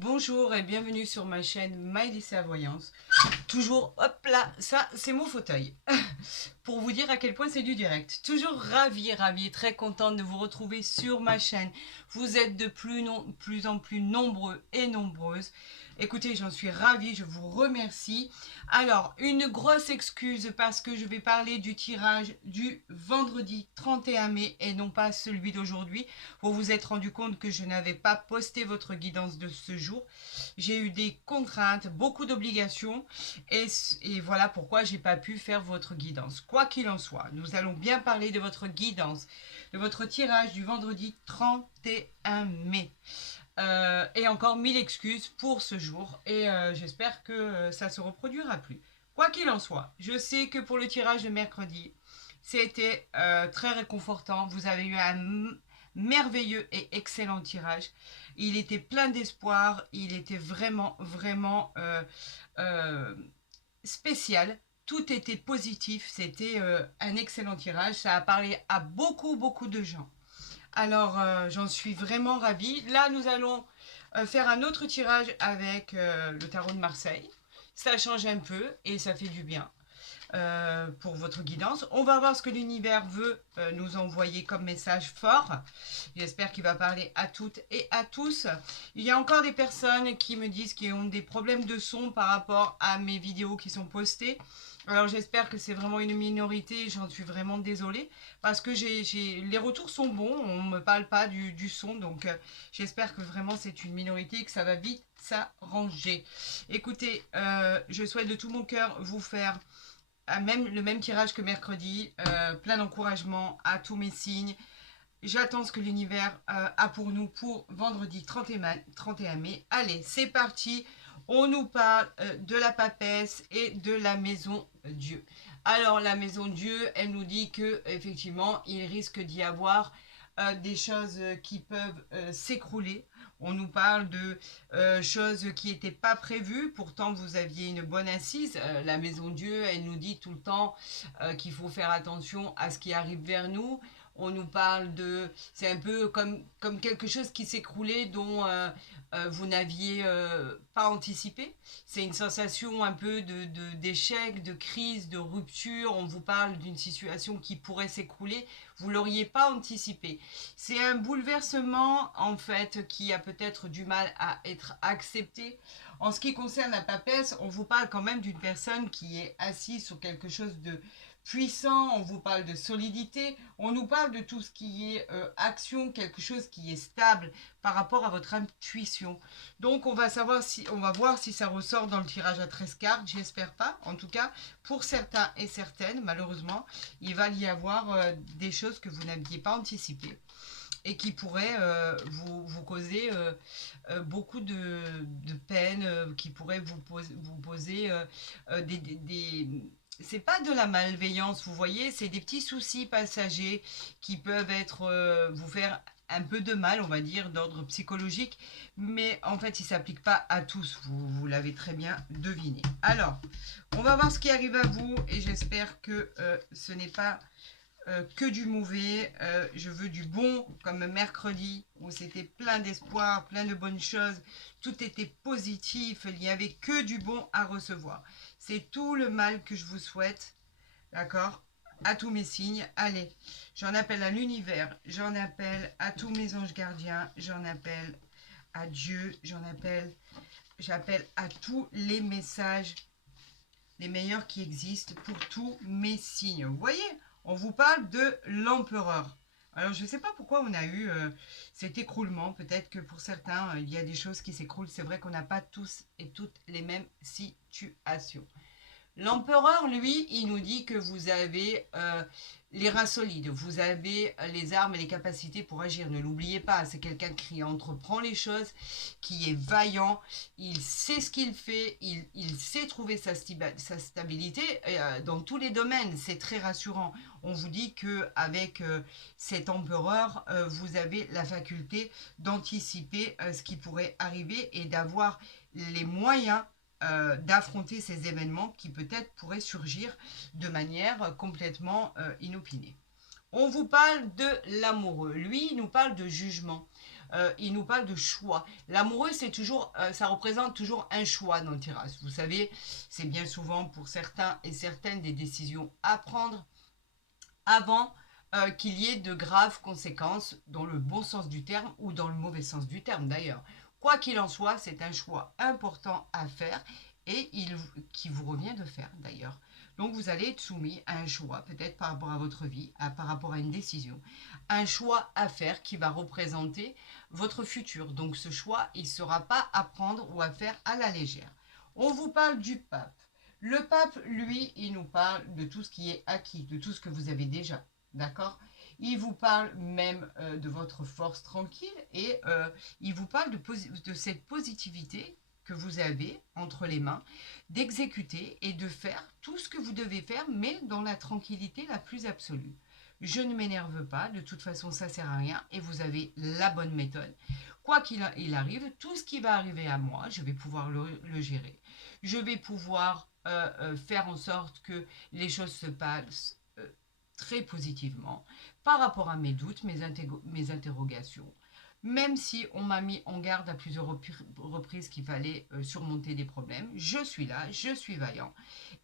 Bonjour et bienvenue sur ma chaîne Maëlys Voyance. Toujours, hop là, ça c'est mon fauteuil. Pour vous dire à quel point c'est du direct. Toujours ravie, très contente de vous retrouver sur ma chaîne. Vous êtes de plus en plus nombreux et nombreuses. Écoutez, j'en suis ravie, je vous remercie. Alors, une grosse excuse parce que je vais parler du tirage du vendredi 31 mai et non pas celui d'aujourd'hui. Vous vous êtes rendu compte que je n'avais pas posté votre guidance de ce jour. J'ai eu des contraintes, beaucoup d'obligations et voilà pourquoi j'ai pas pu faire votre guidance. Quoi qu'il en soit, nous allons bien parler de votre guidance, de votre tirage du vendredi 31 mai. Et encore mille excuses pour ce jour et j'espère que ça se reproduira plus. Quoi qu'il en soit, je sais que pour le tirage de mercredi, c'était très réconfortant. Vous avez eu un merveilleux et excellent tirage. Il était plein d'espoir. Il était vraiment euh, spécial. Tout était positif. C'était un excellent tirage. Ça a parlé à beaucoup de gens. Alors, j'en suis vraiment ravie. Là, nous allons faire un autre tirage avec le tarot de Marseille. Ça change un peu et ça fait du bien pour votre guidance. On va voir ce que l'univers veut nous envoyer comme message fort. J'espère qu'il va parler à toutes et à tous. Il y a encore des personnes qui me disent qu'ils ont des problèmes de son par rapport à mes vidéos qui sont postées. Alors j'espère que c'est vraiment une minorité, j'en suis vraiment désolée, parce que les retours sont bons, on ne me parle pas du son, donc j'espère que vraiment c'est une minorité et que ça va vite s'arranger. Écoutez, je souhaite de tout mon cœur vous faire le même tirage que mercredi, plein d'encouragement à tous mes signes. J'attends ce que l'univers a pour nous pour vendredi 31 mai. Allez, c'est parti. On nous parle de la papesse et de la maison Dieu. Alors, la maison Dieu, elle nous dit que effectivement, il risque d'y avoir des choses qui peuvent s'écrouler. On nous parle de choses qui n'étaient pas prévues. Pourtant, vous aviez une bonne assise. La maison Dieu, elle nous dit tout le temps qu'il faut faire attention à ce qui arrive vers nous. On nous parle de... C'est un peu comme quelque chose qui s'écroulait dont vous n'aviez pas anticipé. C'est une sensation un peu d'échec, de crise, de rupture. On vous parle d'une situation qui pourrait s'écrouler. Vous ne l'auriez pas anticipé. C'est un bouleversement, en fait, qui a peut-être du mal à être accepté. En ce qui concerne la papesse, on vous parle quand même d'une personne qui est assise sur quelque chose de puissant, on vous parle de solidité, on nous parle de tout ce qui est action, quelque chose qui est stable par rapport à votre intuition. Donc on va voir si ça ressort dans le tirage à 13 cartes, j'espère pas. En tout cas, pour certains et certaines, malheureusement, il va y avoir des choses que vous n'aviez pas anticipées et qui pourraient vous causer beaucoup de peine, qui pourraient vous poser des c'est pas de la malveillance, vous voyez, c'est des petits soucis passagers qui peuvent vous faire un peu de mal, on va dire, d'ordre psychologique, mais en fait, ils ne s'appliquent pas à tous, vous l'avez très bien deviné. Alors, on va voir ce qui arrive à vous, et j'espère que ce n'est pas que du mauvais. Je veux du bon, comme mercredi, où c'était plein d'espoir, plein de bonnes choses, tout était positif, il n'y avait que du bon à recevoir. C'est tout le mal que je vous souhaite, d'accord, à tous mes signes. Allez, j'en appelle à l'univers, j'en appelle à tous mes anges gardiens, j'en appelle à Dieu, j'appelle à tous les messages, les meilleurs qui existent pour tous mes signes. Vous voyez, on vous parle de l'empereur. Alors, je ne sais pas pourquoi on a eu cet écroulement. Peut-être que pour certains, il y a des choses qui s'écroulent. C'est vrai qu'on n'a pas tous et toutes les mêmes situations. L'empereur, lui, il nous dit que vous avez les reins solides, vous avez les armes et les capacités pour agir. Ne l'oubliez pas, c'est quelqu'un qui entreprend les choses, qui est vaillant, il sait ce qu'il fait, il sait trouver sa stabilité dans tous les domaines. C'est très rassurant. On vous dit qu'avec cet empereur, vous avez la faculté d'anticiper ce qui pourrait arriver et d'avoir les moyens d'affronter ces événements qui peut-être pourraient surgir de manière complètement inopinée. On vous parle de l'amoureux. Lui, il nous parle de jugement. il nous parle de choix. L'amoureux, c'est toujours, ça représente toujours un choix dans le tirage. Vous savez, c'est bien souvent pour certains et certaines des décisions à prendre avant qu'il y ait de graves conséquences dans le bon sens du terme ou dans le mauvais sens du terme d'ailleurs. Quoi qu'il en soit, c'est un choix important à faire et qui vous revient de faire d'ailleurs. Donc vous allez être soumis à un choix, peut-être par rapport à votre vie, par rapport à une décision. Un choix à faire qui va représenter votre futur. Donc ce choix, il ne sera pas à prendre ou à faire à la légère. On vous parle du pape. Le pape, lui, il nous parle de tout ce qui est acquis, de tout ce que vous avez déjà. D'accord? Il vous parle même de votre force tranquille et il vous parle de cette positivité que vous avez entre les mains, d'exécuter et de faire tout ce que vous devez faire, mais dans la tranquillité la plus absolue. Je ne m'énerve pas, de toute façon ça sert à rien et vous avez la bonne méthode. Quoi qu'il arrive, tout ce qui va arriver à moi, je vais pouvoir le gérer. Je vais pouvoir faire en sorte que les choses se passent très positivement par rapport à mes doutes, mes interrogations. Même si on m'a mis en garde à plusieurs reprises qu'il fallait surmonter des problèmes, je suis là, je suis vaillant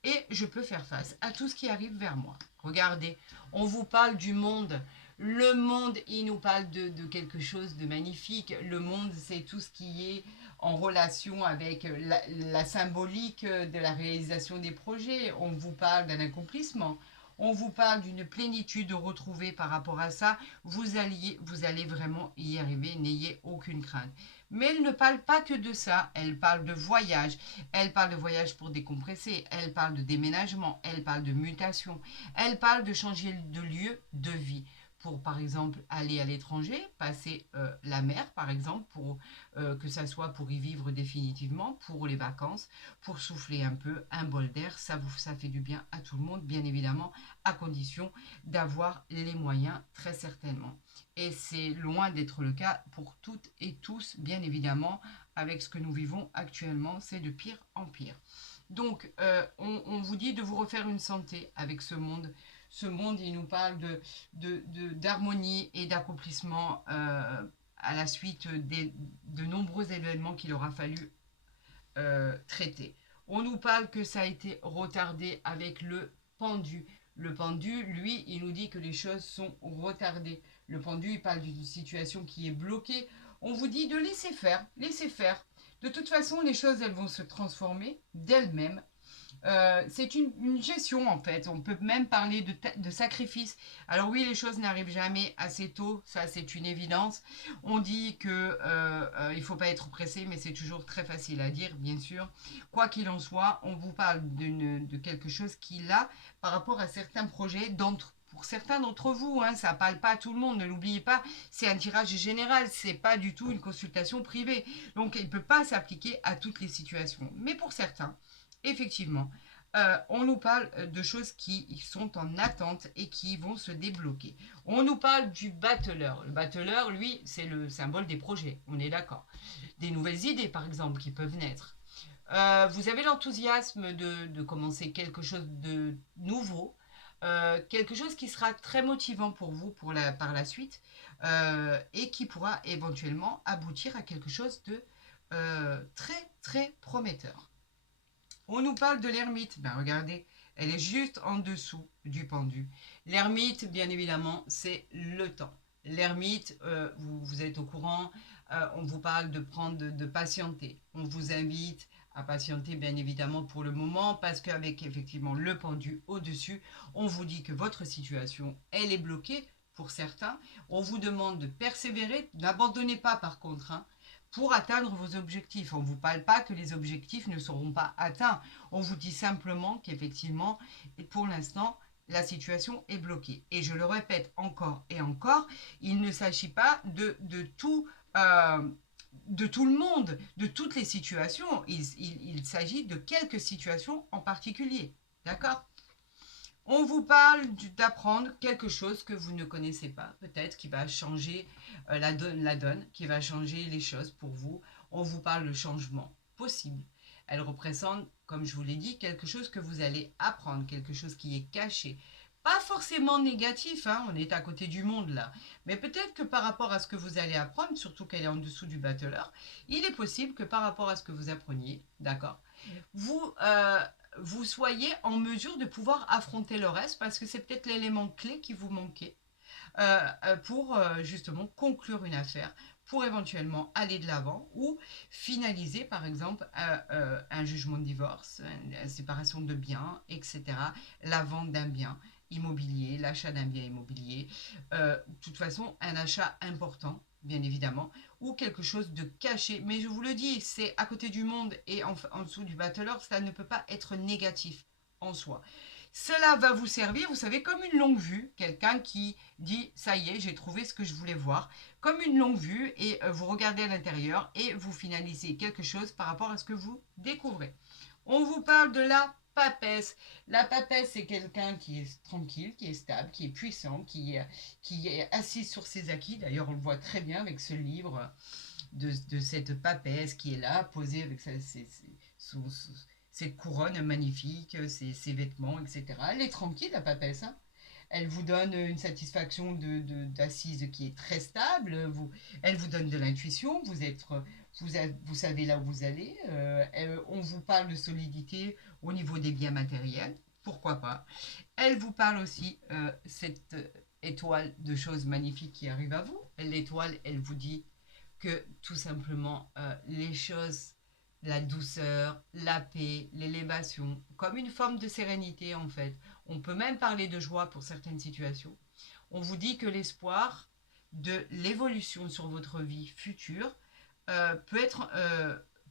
et je peux faire face à tout ce qui arrive vers moi. Regardez, on vous parle du monde. Le monde, il nous parle de quelque chose de magnifique. Le monde, c'est tout ce qui est en relation avec la symbolique de la réalisation des projets. On vous parle d'un accomplissement. On vous parle d'une plénitude retrouvée par rapport à ça. Vous allez vraiment y arriver. N'ayez aucune crainte. Mais elle ne parle pas que de ça. Elle parle de voyage. Elle parle de voyage pour décompresser. Elle parle de déménagement. Elle parle de mutation. Elle parle de changer de lieu de vie pour, par exemple, aller à l'étranger, passer la mer, par exemple, pour que ça soit pour y vivre définitivement, pour les vacances, pour souffler un peu, un bol d'air, ça fait du bien à tout le monde, bien évidemment, à condition d'avoir les moyens, très certainement. Et c'est loin d'être le cas pour toutes et tous, bien évidemment, avec ce que nous vivons actuellement, c'est de pire en pire. Donc, on vous dit de vous refaire une santé avec ce monde. Ce monde, il nous parle d'harmonie et d'accomplissement à la suite de nombreux événements qu'il aura fallu traiter. On nous parle que ça a été retardé avec le pendu. Le pendu, lui, il nous dit que les choses sont retardées. Le pendu, il parle d'une situation qui est bloquée. On vous dit de laisser faire, laisser faire. De toute façon, les choses, elles vont se transformer d'elles-mêmes. C'est une gestion en fait. On peut même parler de sacrifice. Alors oui, les choses n'arrivent jamais assez tôt, ça c'est une évidence. On dit que il faut pas être pressé, mais c'est toujours très facile à dire, bien sûr. Quoi qu'il en soit, on vous parle de quelque chose qui là, par rapport à certains projets, pour certains d'entre vous, hein, ça ne parle pas à tout le monde, ne l'oubliez pas, c'est un tirage général, c'est pas du tout une consultation privée. Donc il ne peut pas s'appliquer à toutes les situations. Mais pour certains, effectivement, on nous parle de choses qui sont en attente et qui vont se débloquer. On nous parle du battleur. Le battleur, lui, c'est le symbole des projets, on est d'accord. Des nouvelles idées, par exemple, qui peuvent naître. Vous avez l'enthousiasme de commencer quelque chose de nouveau, quelque chose qui sera très motivant pour vous par la suite et qui pourra éventuellement aboutir à quelque chose de très très prometteur. On nous parle de l'ermite. Ben regardez, elle est juste en dessous du pendu. L'ermite, bien évidemment, c'est le temps. L'ermite, vous êtes au courant, on vous parle de patienter. On vous invite à patienter, bien évidemment, pour le moment, parce qu'avec effectivement le pendu au-dessus, on vous dit que votre situation, elle est bloquée pour certains. On vous demande de persévérer. N'abandonnez pas, par contre, hein, pour atteindre vos objectifs. On ne vous parle pas que les objectifs ne seront pas atteints. On vous dit simplement qu'effectivement, pour l'instant, la situation est bloquée. Et je le répète encore et encore, il ne s'agit pas de tout le monde, de toutes les situations. Il s'agit de quelques situations en particulier. D'accord ? On vous parle d'apprendre quelque chose que vous ne connaissez pas, peut-être qui va changer la donne, qui va changer les choses pour vous. On vous parle de changement possible. Elle représente, comme je vous l'ai dit, quelque chose que vous allez apprendre, quelque chose qui est caché. Pas forcément négatif, hein, on est à côté du monde là. Mais peut-être que par rapport à ce que vous allez apprendre, surtout qu'elle est en dessous du battleur, il est possible que par rapport à ce que vous appreniez, d'accord, vous, vous soyez en mesure de pouvoir affronter le reste parce que c'est peut-être l'élément clé qui vous manquait pour justement conclure une affaire, pour éventuellement aller de l'avant ou finaliser par exemple un jugement de divorce, une séparation de biens, etc., la vente d'un bien immobilier, l'achat d'un bien immobilier, de toute façon un achat important, bien évidemment, ou quelque chose de caché. Mais je vous le dis, c'est à côté du monde et en dessous du battleur, ça ne peut pas être négatif en soi. Cela va vous servir, vous savez, comme une longue vue, quelqu'un qui dit ça y est, j'ai trouvé ce que je voulais voir, comme une longue vue, et vous regardez à l'intérieur et vous finalisez quelque chose par rapport à ce que vous découvrez. On vous parle de la papesse. La papesse, c'est quelqu'un qui est tranquille, qui est stable, qui est puissant, qui est assis sur ses acquis. D'ailleurs, on le voit très bien avec ce livre de cette papesse qui est là, posée avec cette couronne magnifique, ses vêtements, etc. Elle est tranquille, la papesse, hein. Elle vous donne une satisfaction d'assise qui est très stable. Elle vous donne de l'intuition. Vous savez là où vous allez. On vous parle de solidité au niveau des biens matériels. Pourquoi pas. Elle vous parle aussi cette étoile de choses magnifiques qui arrivent à vous. L'étoile, elle vous dit que tout simplement les choses, la douceur, la paix, l'élévation, comme une forme de sérénité en fait. On peut même parler de joie pour certaines situations. On vous dit que l'espoir de l'évolution sur votre vie future peut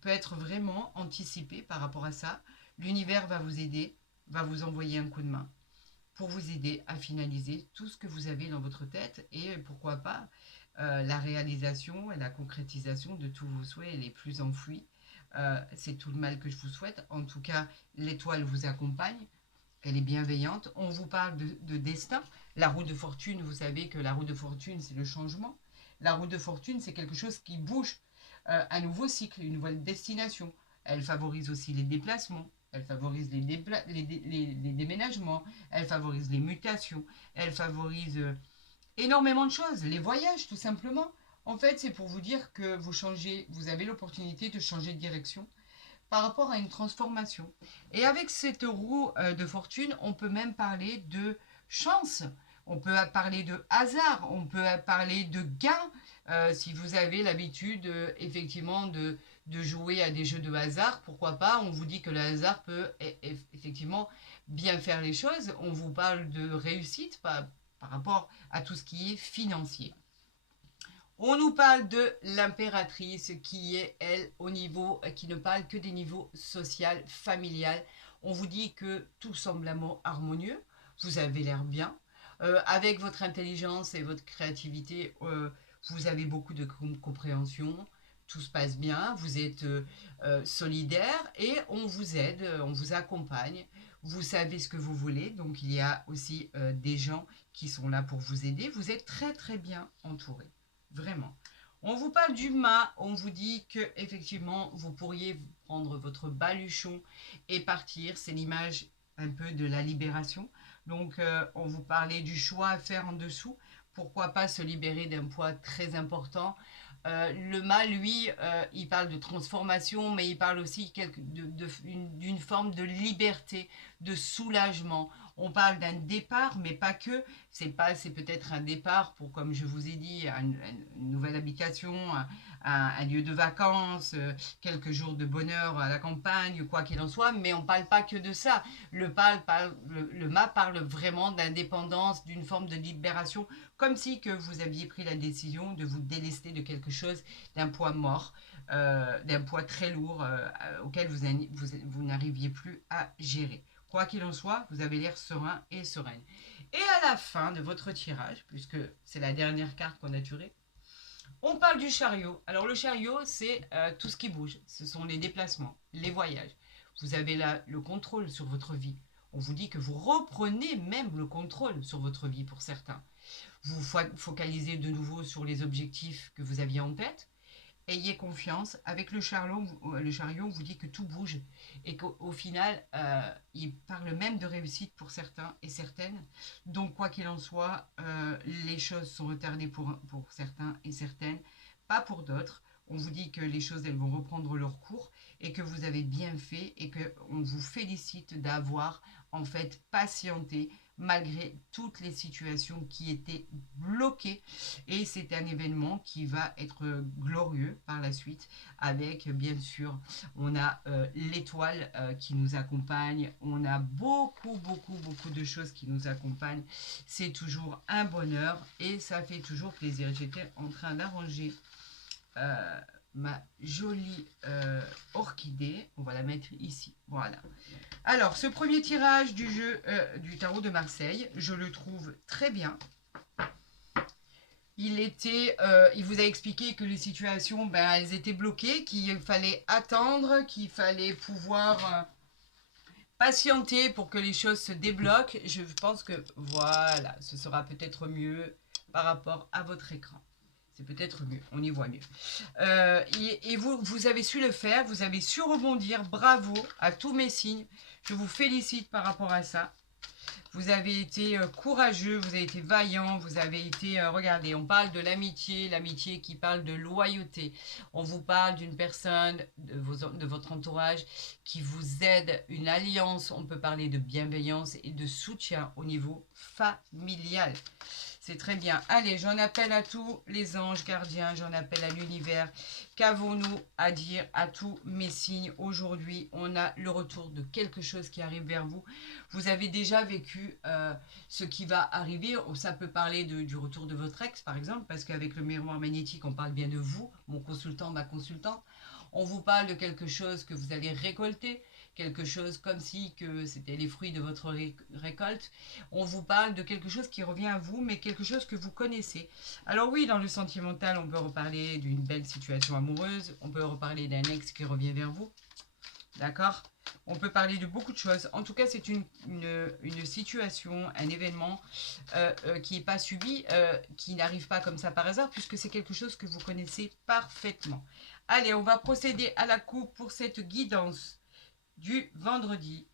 être vraiment anticipé par rapport à ça. L'univers va vous aider, va vous envoyer un coup de main pour vous aider à finaliser tout ce que vous avez dans votre tête et pourquoi pas la réalisation et la concrétisation de tous vos souhaits les plus enfouis. C'est tout le mal que je vous souhaite. En tout cas, l'étoile vous accompagne. Elle est bienveillante. On vous parle de destin. La roue de fortune, vous savez que la roue de fortune, c'est le changement. La roue de fortune, c'est quelque chose qui bouge. Un nouveau cycle, une nouvelle destination. Elle favorise aussi les déplacements. Elle favorise les déménagements. Elle favorise les mutations. Elle favorise énormément de choses. Les voyages, tout simplement. En fait, c'est pour vous dire que vous avez l'opportunité de changer de direction par rapport à une transformation. Et avec cette roue de fortune, on peut même parler de chance. On peut parler de hasard, on peut parler de gain. Si vous avez l'habitude effectivement de jouer à des jeux de hasard, pourquoi pas. On vous dit que le hasard peut effectivement bien faire les choses. On vous parle de réussite par rapport à tout ce qui est financier. On nous parle de l'impératrice qui est, elle, au niveau, qui ne parle que des niveaux social, familial. On vous dit que tout semble harmonieux, vous avez l'air bien. Avec votre intelligence et votre créativité, vous avez beaucoup de compréhension, tout se passe bien, vous êtes solidaire et on vous aide, on vous accompagne. Vous savez ce que vous voulez, donc il y a aussi des gens qui sont là pour vous aider. Vous êtes très très bien entouré. Vraiment. On vous parle du mât, on vous dit que effectivement vous pourriez prendre votre baluchon et partir. C'est l'image un peu de la libération. Donc on vous parlait du choix à faire en dessous. Pourquoi pas se libérer d'un poids très important. Le mât, lui, il parle de transformation, mais il parle aussi d'une forme de liberté, de soulagement. On parle d'un départ, mais pas que. C'est peut-être un départ pour, comme je vous ai dit, une nouvelle habitation, un lieu de vacances, quelques jours de bonheur à la campagne, quoi qu'il en soit. Mais on ne parle pas que de ça. Le mât parle vraiment d'indépendance, d'une forme de libération, comme si que vous aviez pris la décision de vous délester de quelque chose, d'un poids mort, d'un poids très lourd auquel vous n'arriviez plus à gérer. Quoi qu'il en soit, vous avez l'air serein et sereine. Et à la fin de votre tirage, puisque c'est la dernière carte qu'on a tirée, on parle du chariot. Alors le chariot, c'est tout ce qui bouge. Ce sont les déplacements, les voyages. Vous avez là le contrôle sur votre vie. On vous dit que vous reprenez même le contrôle sur votre vie pour certains. Vous focalisez de nouveau sur les objectifs que vous aviez en tête. ayez confiance. Avec le chariot, on vous dit que tout bouge et qu'au final, il parle même de réussite pour certains et certaines. Donc, quoi qu'il en soit, les choses sont retardées pour certains et certaines, pas pour d'autres. On vous dit que les choses, elles vont reprendre leur cours et que vous avez bien fait et qu'on vous félicite d'avoir en fait patienté malgré toutes les situations qui étaient bloquées. Et c'est un événement qui va être glorieux par la suite avec, bien sûr, on a l'étoile qui nous accompagne, on a beaucoup de choses qui nous accompagnent. C'est toujours un bonheur et ça fait toujours plaisir. J'étais en train d'arranger ma jolie orchidée. On va la mettre ici. Voilà. Alors, ce premier tirage du jeu du tarot de Marseille, je le trouve très bien. Il vous a expliqué que les situations, ben, elles étaient bloquées, qu'il fallait attendre, qu'il fallait pouvoir patienter pour que les choses se débloquent. Je pense que voilà, ce sera peut-être mieux par rapport à votre écran. C'est peut-être mieux, on y voit mieux. Et vous avez su le faire, vous avez su rebondir. Bravo à tous mes signes. Je vous félicite par rapport à ça. Vous avez été courageux, vous avez été vaillant, vous avez été... regardez, on parle de l'amitié qui parle de loyauté. On vous parle d'une personne de votre entourage qui vous aide, une alliance. On peut parler de bienveillance et de soutien au niveau familial. C'est très bien. Allez, j'en appelle à tous les anges gardiens, j'en appelle à l'univers. Qu'avons-nous à dire à tous mes signes aujourd'hui? On a le retour de quelque chose qui arrive vers vous. Vous avez déjà vécu ce qui va arriver. Ça peut parler du retour de votre ex, par exemple, parce qu'avec le miroir magnétique, on parle bien de vous, mon consultant, ma consultante. On vous parle de quelque chose que vous allez récolter, quelque chose comme si que c'était les fruits de votre récolte. On vous parle de quelque chose qui revient à vous, mais quelque chose que vous connaissez. Alors oui, dans le sentimental, on peut reparler d'une belle situation amoureuse, on peut reparler d'un ex qui revient vers vous, d'accord? On peut parler de beaucoup de choses. En tout cas, c'est une situation, un événement qui n'est pas subi, qui n'arrive pas comme ça par hasard, puisque c'est quelque chose que vous connaissez parfaitement. Allez, on va procéder à la coupe pour cette guidance du vendredi.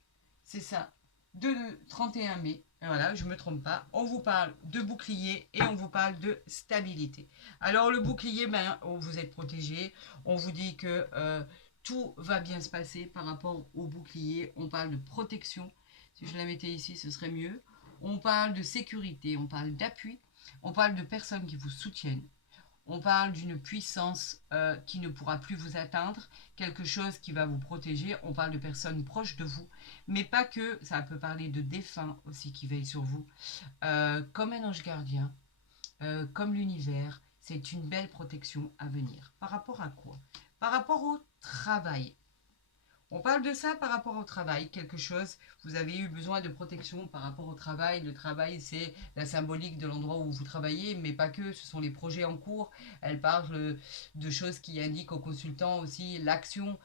C'est ça, de 31 mai. Voilà, je ne me trompe pas. On vous parle de bouclier et on vous parle de stabilité. Alors, le bouclier, ben, vous êtes protégé. On vous dit que tout va bien se passer par rapport au bouclier. On parle de protection. Si je la mettais ici, ce serait mieux. On parle de sécurité, on parle d'appui. On parle de personnes qui vous soutiennent. On parle d'une puissance qui ne pourra plus vous atteindre, quelque chose qui va vous protéger. On parle de personnes proches de vous, mais pas que. Ça peut parler de défunts aussi qui veillent sur vous. Comme un ange gardien, comme l'univers, c'est une belle protection à venir. Par rapport à quoi? Par rapport au travail. On parle de ça par rapport au travail, quelque chose, vous avez eu besoin de protection par rapport au travail. Le travail, c'est la symbolique de l'endroit où vous travaillez, mais pas que, ce sont les projets en cours. Elle parle de choses qui indiquent aux consultants aussi l'action,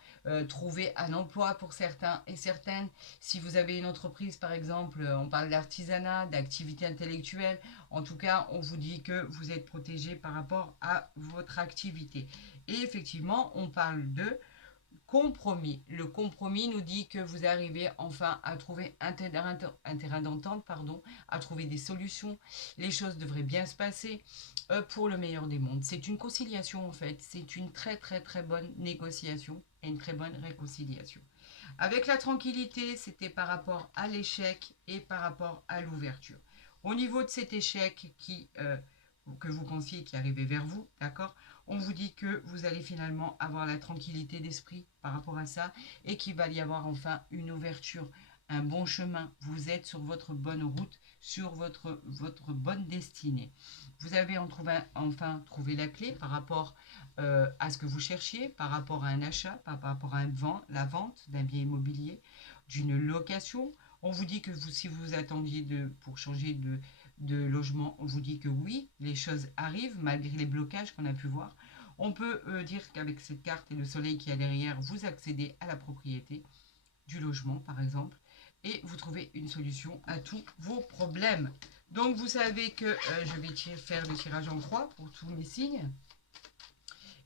trouver un emploi pour certains et certaines. Si vous avez une entreprise, par exemple, on parle d'artisanat, d'activité intellectuelle. En tout cas, on vous dit que vous êtes protégé par rapport à votre activité. Et effectivement, on parle de compromis. Le compromis nous dit que vous arrivez enfin à trouver un terrain d'entente, à trouver des solutions. Les choses devraient bien se passer pour le meilleur des mondes. C'est une conciliation en fait. C'est une très bonne négociation et une très bonne réconciliation. Avec la tranquillité, c'était par rapport à l'échec et par rapport à l'ouverture. Au niveau de cet échec que vous pensiez qui arrivait vers vous, d'accord? On vous dit que vous allez finalement avoir la tranquillité d'esprit par rapport à ça et qu'il va y avoir enfin une ouverture, un bon chemin. Vous êtes sur votre bonne route, sur votre bonne destinée. Vous avez enfin trouvé la clé par rapport à ce que vous cherchiez, par rapport à un achat, par rapport à la vente d'un bien immobilier, d'une location. On vous dit que si vous attendiez pour changer de logement, on vous dit que oui, les choses arrivent malgré les blocages qu'on a pu voir. On peut dire qu'avec cette carte et le soleil qui est derrière, vous accédez à la propriété du logement, par exemple, et vous trouvez une solution à tous vos problèmes. Donc, vous savez que je vais faire le tirage en croix pour tous mes signes.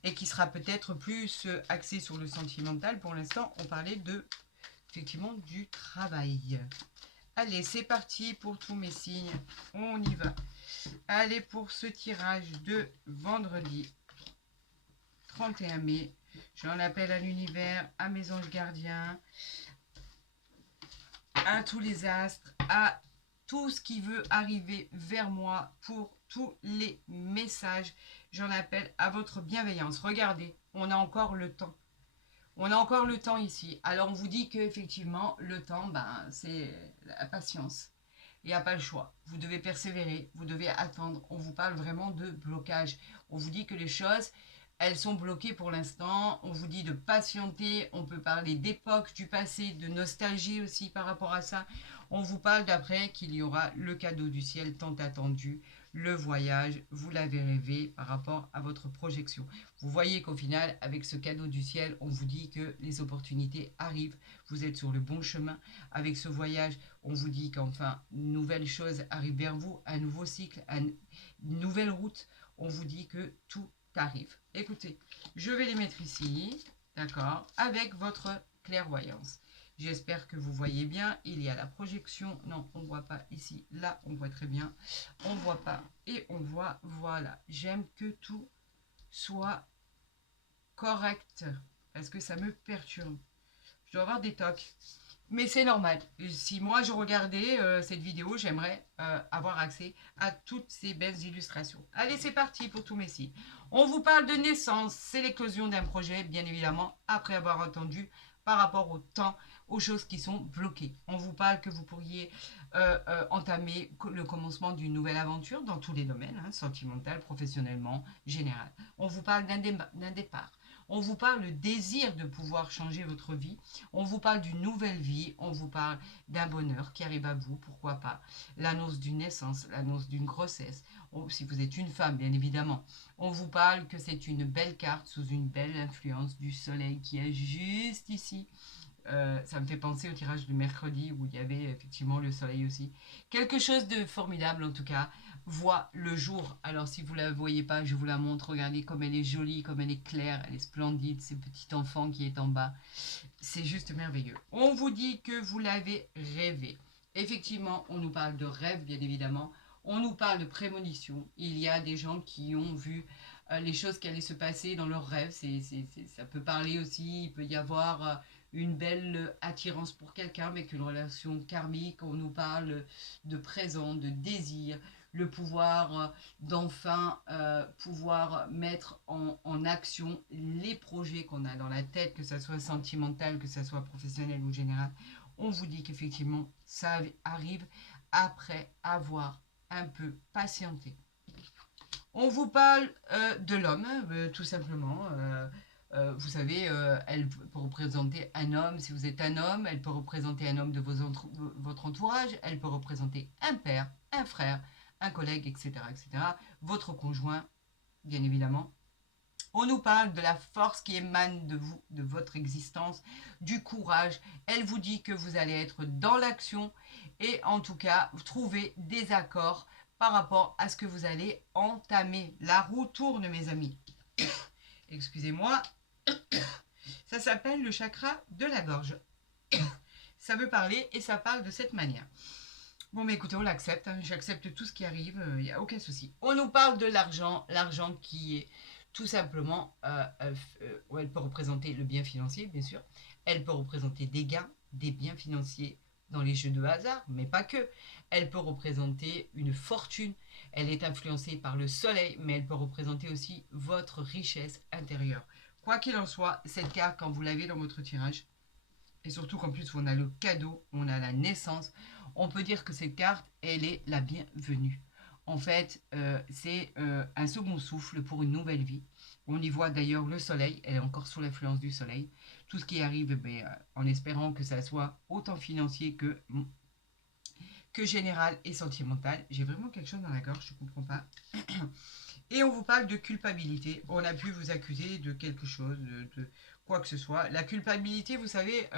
et qui sera peut-être plus axé sur le sentimental. Pour l'instant, on parlait de, effectivement, du travail. Allez, c'est parti pour tous mes signes. On y va. Allez, pour ce tirage de vendredi 31 mai, j'en appelle à l'univers, à mes anges gardiens, à tous les astres, à tout ce qui veut arriver vers moi, pour tous les messages. J'en appelle à votre bienveillance. Regardez, on a encore le temps. On a encore le temps ici. Alors on vous dit qu'effectivement, le temps, c'est la patience. Il n'y a pas le choix. Vous devez persévérer, vous devez attendre. On vous parle vraiment de blocage. On vous dit que les choses, elles sont bloquées pour l'instant. On vous dit de patienter. On peut parler d'époque, du passé, de nostalgie aussi par rapport à ça. On vous parle d'après qu'il y aura le cadeau du ciel tant attendu, le voyage. Vous l'avez rêvé par rapport à votre projection. Vous voyez qu'au final, avec ce cadeau du ciel, on vous dit que les opportunités arrivent. Vous êtes sur le bon chemin. Avec ce voyage, on vous dit qu'enfin, une nouvelle chose arrive vers vous, un nouveau cycle, une nouvelle route. On vous dit que tout arrive. Écoutez, je vais les mettre ici, d'accord, avec votre clairvoyance. J'espère que vous voyez bien. Il y a la projection. Non, on ne voit pas ici. Là, on voit très bien. On ne voit pas. Et on voit, voilà. J'aime que tout soit correct. Parce que ça me perturbe. Je dois avoir des tocs. Mais c'est normal. Si moi je regardais cette vidéo, j'aimerais avoir accès à toutes ces belles illustrations. Allez, c'est parti pour tous mes signes. On vous parle de naissance. C'est l'éclosion d'un projet, bien évidemment, après avoir entendu par rapport au temps, aux choses qui sont bloquées. On vous parle que vous pourriez entamer le commencement d'une nouvelle aventure dans tous les domaines, sentimental, professionnellement, général. On vous parle d'un départ. On vous parle le désir de pouvoir changer votre vie. On vous parle d'une nouvelle vie. On vous parle d'un bonheur qui arrive à vous, pourquoi pas. L'annonce d'une naissance, l'annonce d'une grossesse. Si vous êtes une femme, bien évidemment. On vous parle que c'est une belle carte sous une belle influence du soleil qui est juste ici. Ça me fait penser au tirage de mercredi où il y avait effectivement le soleil aussi. Quelque chose de formidable en tout cas voit le jour. Alors si vous ne la voyez pas, je vous la montre. Regardez comme elle est jolie, comme elle est claire, elle est splendide. Ce petit enfant qui est en bas, c'est juste merveilleux. On vous dit que vous l'avez rêvé. Effectivement, on nous parle de rêve bien évidemment. On nous parle de prémonition. Il y a des gens qui ont vu les choses qui allaient se passer dans leurs rêves. Ça peut parler aussi, il peut y avoir une belle attirance pour quelqu'un avec une relation karmique. On nous parle de présent, de désir, le pouvoir d'enfin pouvoir mettre en action les projets qu'on a dans la tête, que ça soit sentimental, que ça soit professionnel ou général. On vous dit qu'effectivement, ça arrive après avoir un peu patienté. On vous parle de l'homme, tout simplement. Vous savez, elle peut représenter un homme si vous êtes un homme, elle peut représenter un homme de votre entourage, elle peut représenter un père, un frère, un collègue, etc., etc. Votre conjoint, bien évidemment. On nous parle de la force qui émane de vous, de votre existence, du courage. Elle vous dit que vous allez être dans l'action et en tout cas trouver des accords par rapport à ce que vous allez entamer. La roue tourne, mes amis. Excusez-moi. Ça s'appelle le chakra de la gorge. Ça veut parler et ça parle de cette manière. Bon, mais écoutez, on l'accepte. J'accepte tout ce qui arrive. Il n'y a aucun souci. On nous parle de l'argent. L'argent qui est tout simplement, elle peut représenter le bien financier, bien sûr. Elle peut représenter des gains, des biens financiers dans les jeux de hasard, mais pas que. Elle peut représenter une fortune. Elle est influencée par le soleil, mais elle peut représenter aussi votre richesse intérieure. Quoi qu'il en soit, cette carte, quand vous l'avez dans votre tirage, et surtout qu'en plus on a le cadeau, on a la naissance, on peut dire que cette carte, elle est la bienvenue. En fait, c'est un second souffle pour une nouvelle vie. On y voit d'ailleurs le soleil, elle est encore sous l'influence du soleil. Tout ce qui arrive, en espérant que ça soit autant financier que général et sentimental. J'ai vraiment quelque chose dans la gorge, je ne comprends pas. Et on vous parle de culpabilité. On a pu vous accuser de quelque chose, de quoi que ce soit. La culpabilité, vous savez,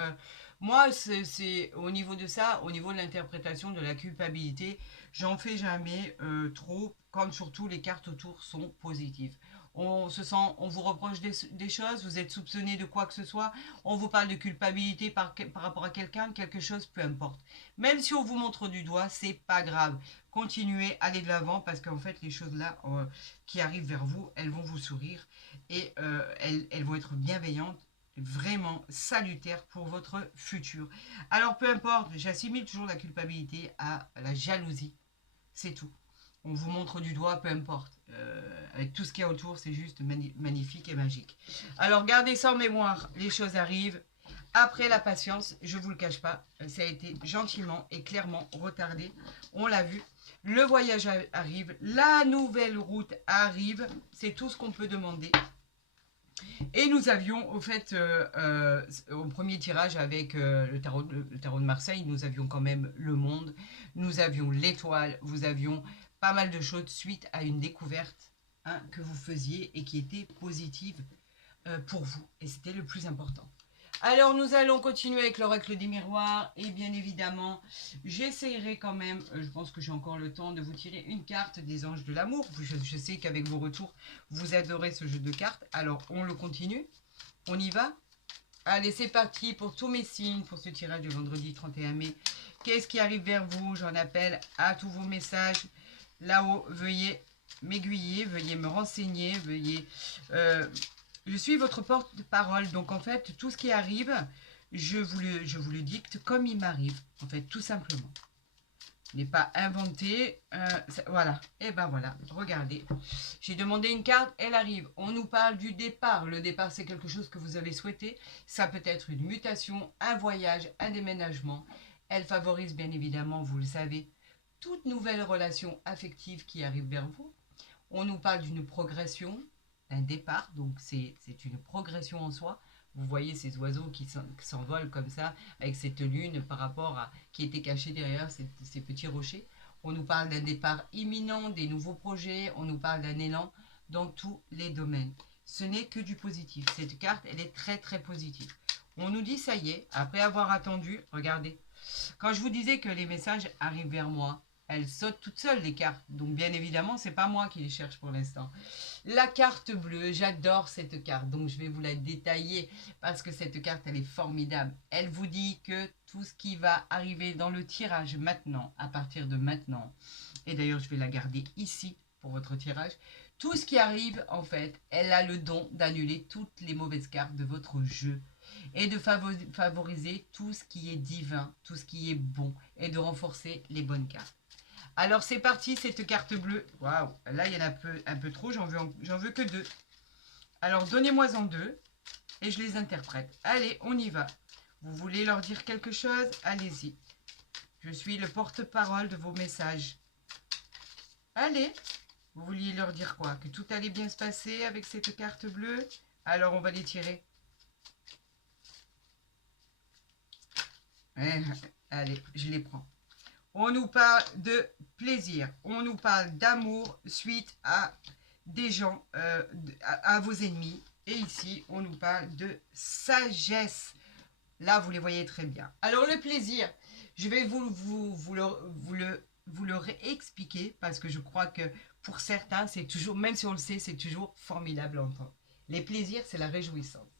moi, c'est au niveau de ça, au niveau de l'interprétation de la culpabilité, j'en fais jamais trop, quand surtout les cartes autour sont positives. on se sent, on vous reproche des choses, vous êtes soupçonné de quoi que ce soit, on vous parle de culpabilité par rapport à quelqu'un, quelque chose, peu importe. Même si on vous montre du doigt, c'est pas grave. Continuez, allez de l'avant parce qu'en fait, les choses là qui arrivent vers vous, elles vont vous sourire et elles vont être bienveillantes, vraiment salutaires pour votre futur. Alors, peu importe, j'assimile toujours la culpabilité à la jalousie. C'est tout. On vous montre du doigt, peu importe. Avec tout ce qu'il y a autour, c'est juste magnifique et magique. Alors, gardez ça en mémoire. Les choses arrivent. Après la patience, je ne vous le cache pas, ça a été gentiment et clairement retardé. On l'a vu. Le voyage arrive. La nouvelle route arrive. C'est tout ce qu'on peut demander. Et nous avions, au fait, au premier tirage avec le tarot de Marseille, nous avions quand même le monde, nous avions l'étoile, vous avions pas mal de choses suite à une découverte que vous faisiez et qui était positive pour vous. Et c'était le plus important. Alors, nous allons continuer avec l'oracle des miroirs. Et bien évidemment, j'essaierai quand même, je pense que j'ai encore le temps, de vous tirer une carte des anges de l'amour. Je sais qu'avec vos retours, vous adorez ce jeu de cartes. Alors, on le continue. On y va. Allez, c'est parti pour tous mes signes, pour ce tirage du vendredi 31 mai. Qu'est-ce qui arrive vers vous? J'en appelle à tous vos messages. Là-haut, veuillez m'aiguiller, veuillez me renseigner, veuillez... je suis votre porte-parole, donc en fait, tout ce qui arrive, je vous le dicte comme il m'arrive, en fait, tout simplement. Il n'est pas inventé, voilà, et ben voilà, regardez. J'ai demandé une carte, elle arrive. On nous parle du départ. Le départ, c'est quelque chose que vous avez souhaité. Ça peut être une mutation, un voyage, un déménagement. Elle favorise bien évidemment, vous le savez, toute nouvelle relation affective qui arrive vers vous. On nous parle d'une progression, d'un départ, donc c'est une progression en soi. Vous voyez ces oiseaux qui s'envolent comme ça, avec cette lune par rapport à qui était cachée derrière ces petits rochers. On nous parle d'un départ imminent, des nouveaux projets, on nous parle d'un élan dans tous les domaines. Ce n'est que du positif. Cette carte, elle est très très positive. On nous dit, ça y est, après avoir attendu, regardez. Quand je vous disais que les messages arrivent vers moi, elles sautent toutes seules, les cartes. Donc, bien évidemment, c'est pas moi qui les cherche pour l'instant. La carte bleue, j'adore cette carte. Donc, je vais vous la détailler parce que cette carte, elle est formidable. Elle vous dit que tout ce qui va arriver dans le tirage maintenant, à partir de maintenant, et d'ailleurs, je vais la garder ici pour votre tirage, tout ce qui arrive, en fait, elle a le don d'annuler toutes les mauvaises cartes de votre jeu et de favoriser tout ce qui est divin, tout ce qui est bon et de renforcer les bonnes cartes. Alors c'est parti, cette carte bleue. Waouh, là il y en a un peu trop, j'en veux que 2. Alors donnez-moi-en 2 et je les interprète. Allez, on y va. Vous voulez leur dire quelque chose? Allez-y. Je suis le porte-parole de vos messages. Allez, vous vouliez leur dire quoi? Que tout allait bien se passer avec cette carte bleue? Alors on va les tirer. Allez, je les prends. On nous parle de plaisir, on nous parle d'amour suite à des gens, à vos ennemis. Et ici, on nous parle de sagesse. Là, vous les voyez très bien. Alors, le plaisir, je vais vous le réexpliquer parce que je crois que pour certains, c'est toujours, même si on le sait, c'est toujours formidable à entendre. Les plaisirs, c'est la réjouissance.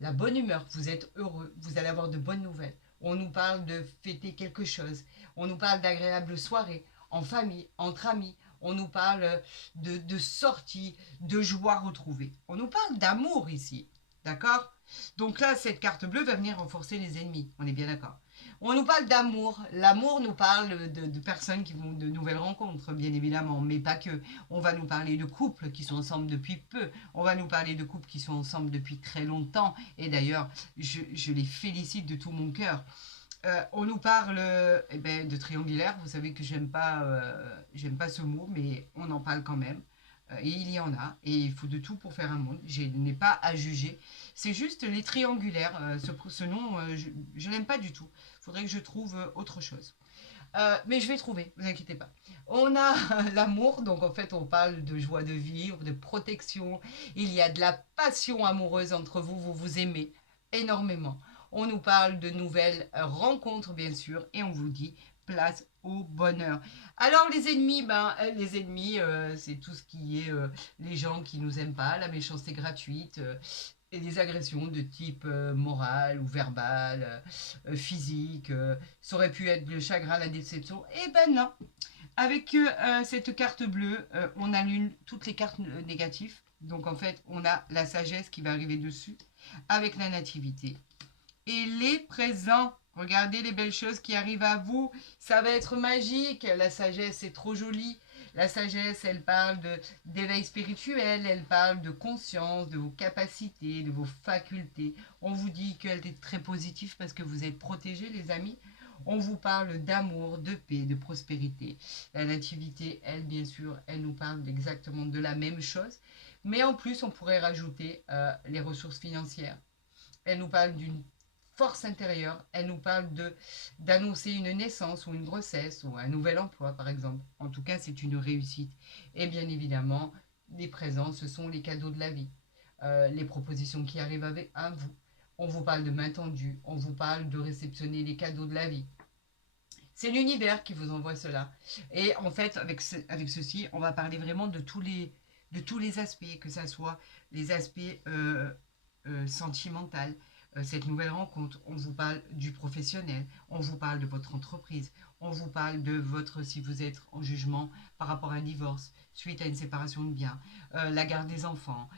La bonne humeur, vous êtes heureux, vous allez avoir de bonnes nouvelles. On nous parle de fêter quelque chose. On nous parle d'agréables soirées, en famille, entre amis. On nous parle de sorties, de joie retrouvée. On nous parle d'amour ici. D'accord? Donc là, cette carte bleue va venir renforcer les ennemis. On est bien d'accord. On nous parle d'amour. L'amour nous parle de personnes qui vont de nouvelles rencontres, bien évidemment, mais pas que. On va nous parler de couples qui sont ensemble depuis peu. On va nous parler de couples qui sont ensemble depuis très longtemps. Et d'ailleurs, je les félicite de tout mon cœur. On nous parle de triangulaire. Vous savez que j'aime pas ce mot, mais on en parle quand même. Et il y en a, et il faut de tout pour faire un monde. Je n'ai pas à juger. C'est juste les triangulaires. Ce nom, je n'aime pas du tout. Il faudrait que je trouve autre chose. Mais je vais trouver, ne vous inquiétez pas. On a l'amour, donc en fait on parle de joie de vivre, de protection. Il y a de la passion amoureuse entre vous, vous vous aimez énormément. On nous parle de nouvelles rencontres bien sûr, et on vous dit place au bonheur. Alors les ennemis, c'est tout ce qui est les gens qui nous aiment pas, la méchanceté gratuite, et des agressions de type moral ou verbal, physique. Ça aurait pu être le chagrin, la déception. Eh ben non. Avec cette carte bleue, on annule toutes les cartes négatives. Donc en fait, on a la sagesse qui va arriver dessus avec la nativité. Et les présents, regardez les belles choses qui arrivent à vous. Ça va être magique. La sagesse, c'est trop joli. La sagesse, elle parle d'éveil spirituel, elle parle de conscience, de vos capacités, de vos facultés. On vous dit qu'elle est très positive parce que vous êtes protégés, les amis. On vous parle d'amour, de paix, de prospérité. La nativité, elle, bien sûr, elle nous parle exactement de la même chose. Mais en plus, on pourrait rajouter les ressources financières. Elle nous parle d'une force intérieure. Elle nous parle d'annoncer une naissance ou une grossesse ou un nouvel emploi, par exemple. En tout cas, c'est une réussite. Et bien évidemment, les présents, ce sont les cadeaux de la vie. Les propositions qui arrivent à vous. On vous parle de main tendue. On vous parle de réceptionner les cadeaux de la vie. C'est l'univers qui vous envoie cela. Et en fait, avec ceci, on va parler vraiment de tous les aspects, que ce soit les aspects sentimentaux. Cette nouvelle rencontre, on vous parle du professionnel, on vous parle de votre entreprise, on vous parle de si vous êtes en jugement par rapport à un divorce, suite à une séparation de biens, la garde des enfants,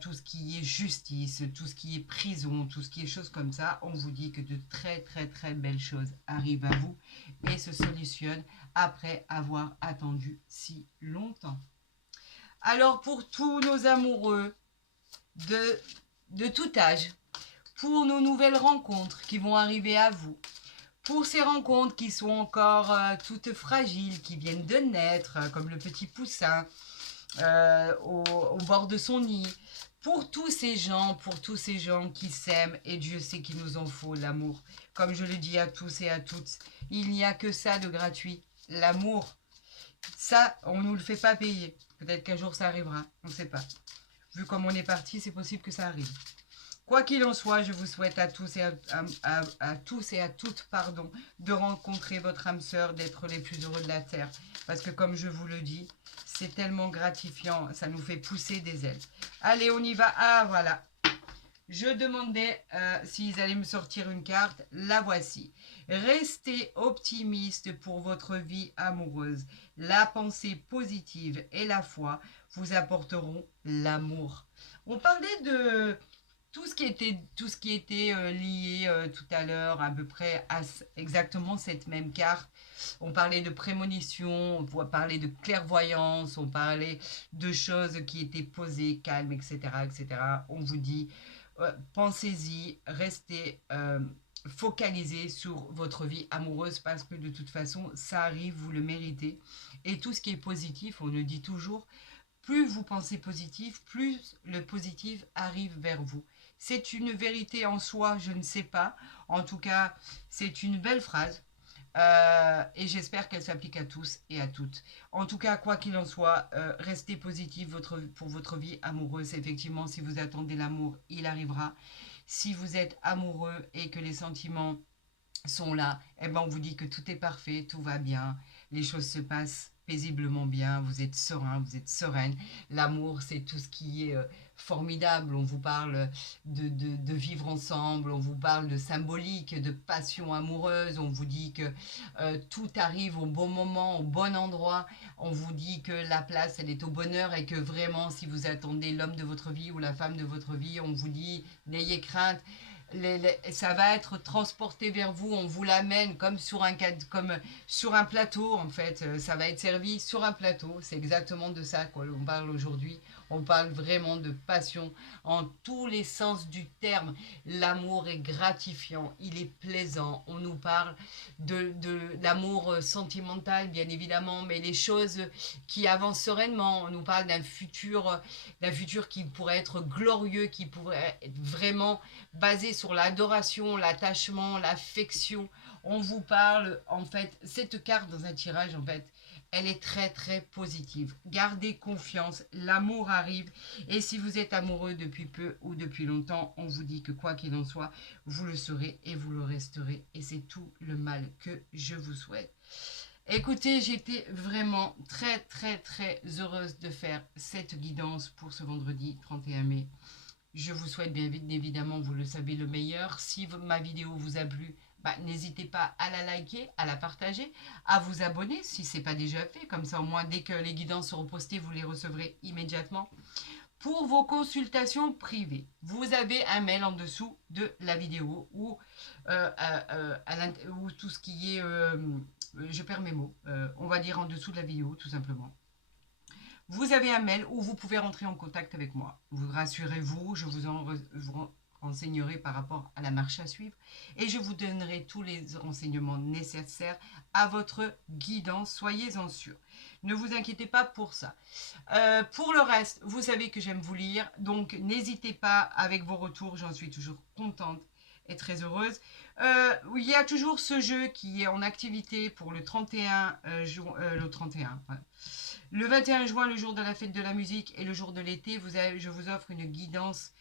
tout ce qui est justice, tout ce qui est prison, tout ce qui est choses comme ça, on vous dit que de très très très belles choses arrivent à vous et se solutionnent après avoir attendu si longtemps. Alors pour tous nos amoureux de tout âge, pour nos nouvelles rencontres qui vont arriver à vous, pour ces rencontres qui sont encore toutes fragiles, qui viennent de naître, comme le petit poussin au bord de son nid, pour tous ces gens qui s'aiment, et Dieu sait qu'il nous en faut, l'amour. Comme je le dis à tous et à toutes, il n'y a que ça de gratuit, l'amour. Ça, on ne nous le fait pas payer. Peut-être qu'un jour ça arrivera, on ne sait pas. Vu comme on est parti, c'est possible que ça arrive. Quoi qu'il en soit, je vous souhaite à tous et à tous et à toutes, de rencontrer votre âme sœur, d'être les plus heureux de la terre. Parce que comme je vous le dis, c'est tellement gratifiant, ça nous fait pousser des ailes. Allez, on y va. Ah, voilà. Je demandais s'ils allaient me sortir une carte. La voici. Restez optimiste pour votre vie amoureuse. La pensée positive et la foi vous apporteront l'amour. On parlait de tout ce qui était lié tout à l'heure, à peu près à exactement cette même carte. On parlait de prémonition, on parlait de clairvoyance, on parlait de choses qui étaient posées, calmes, etc., etc. On vous dit, pensez-y, restez focalisés sur votre vie amoureuse parce que de toute façon, ça arrive, vous le méritez. Et tout ce qui est positif, on le dit toujours, plus vous pensez positif, plus le positif arrive vers vous. C'est une vérité en soi, je ne sais pas. En tout cas, c'est une belle phrase. Et j'espère qu'elle s'applique à tous et à toutes. En tout cas, quoi qu'il en soit, restez positif pour votre vie amoureuse. Effectivement, si vous attendez l'amour, il arrivera. Si vous êtes amoureux et que les sentiments sont là, eh ben on vous dit que tout est parfait, tout va bien, les choses se passent paisiblement bien, vous êtes serein, vous êtes sereine. L'amour, c'est tout ce qui est formidable. On vous parle de vivre ensemble, on vous parle de symbolique, de passion amoureuse, on vous dit que tout arrive au bon moment, au bon endroit. On vous dit que la place, elle est au bonheur et que vraiment, si vous attendez l'homme de votre vie ou la femme de votre vie, on vous dit, n'ayez crainte. Ça va être transporté vers vous, on vous l'amène comme sur un plateau en fait, ça va être servi sur un plateau, c'est exactement de ça qu'on parle aujourd'hui. On parle vraiment de passion en tous les sens du terme. L'amour est gratifiant, il est plaisant. On nous parle de l'amour sentimental, bien évidemment, mais les choses qui avancent sereinement. On nous parle d'un futur qui pourrait être glorieux, qui pourrait être vraiment basé sur l'adoration, l'attachement, l'affection. On vous parle, en fait, cette carte dans un tirage, en fait, elle est très très positive. Gardez confiance, l'amour arrive. Et si vous êtes amoureux depuis peu ou depuis longtemps, on vous dit que quoi qu'il en soit, vous le serez et vous le resterez. Et c'est tout le mal que je vous souhaite. Écoutez, j'étais vraiment très très très heureuse de faire cette guidance pour ce vendredi 31 mai. Je vous souhaite bien évidemment, vous le savez, le meilleur. Si ma vidéo vous a plu, n'hésitez pas à la liker, à la partager, à vous abonner si ce n'est pas déjà fait. Comme ça, au moins, dès que les guidances seront postées, vous les recevrez immédiatement. Pour vos consultations privées, vous avez un mail en dessous de la vidéo ou tout ce qui est... je perds mes mots. On va dire en dessous de la vidéo, tout simplement. Vous avez un mail où vous pouvez rentrer en contact avec moi. Vous rassurez-vous, je vous renseignerai par rapport à la marche à suivre et je vous donnerai tous les renseignements nécessaires à votre guidance. Soyez-en sûrs. Ne vous inquiétez pas pour ça. Pour le reste, vous savez que j'aime vous lire, donc n'hésitez pas avec vos retours. J'en suis toujours contente et très heureuse. Il y a toujours ce jeu qui est en activité pour le 31 juin, le 31. Ouais. Le 21 juin, le jour de la fête de la musique et le jour de l'été, je vous offre une guidance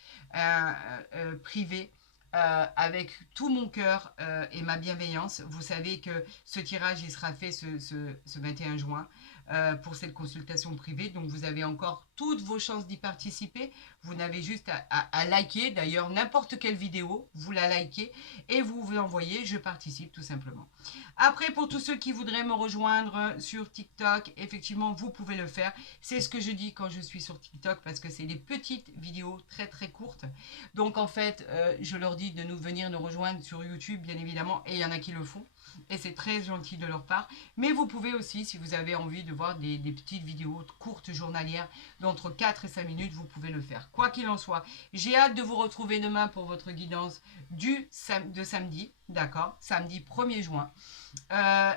privée avec tout mon cœur et ma bienveillance. Vous savez que ce tirage il sera fait ce 21 juin pour cette consultation privée. Donc vous avez encore toutes vos chances d'y participer. Vous n'avez juste à liker. D'ailleurs, n'importe quelle vidéo, vous la likez et vous envoyez « Je participe » tout simplement. Après, pour tous ceux qui voudraient me rejoindre sur TikTok, effectivement, vous pouvez le faire. C'est ce que je dis quand je suis sur TikTok parce que c'est des petites vidéos très très courtes. Donc en fait, je leur dis de venir nous rejoindre sur YouTube, bien évidemment, et il y en a qui le font. Et c'est très gentil de leur part. Mais vous pouvez aussi, si vous avez envie de voir des petites vidéos courtes journalières d'entre 4 et 5 minutes, vous pouvez le faire. Quoi qu'il en soit, j'ai hâte de vous retrouver demain pour votre guidance de samedi, d'accord, samedi 1er juin.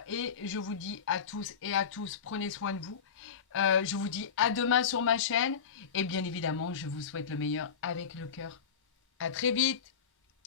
Et je vous dis à tous et à tous, prenez soin de vous. Je vous dis à demain sur ma chaîne. Et bien évidemment, je vous souhaite le meilleur avec le cœur. À très vite!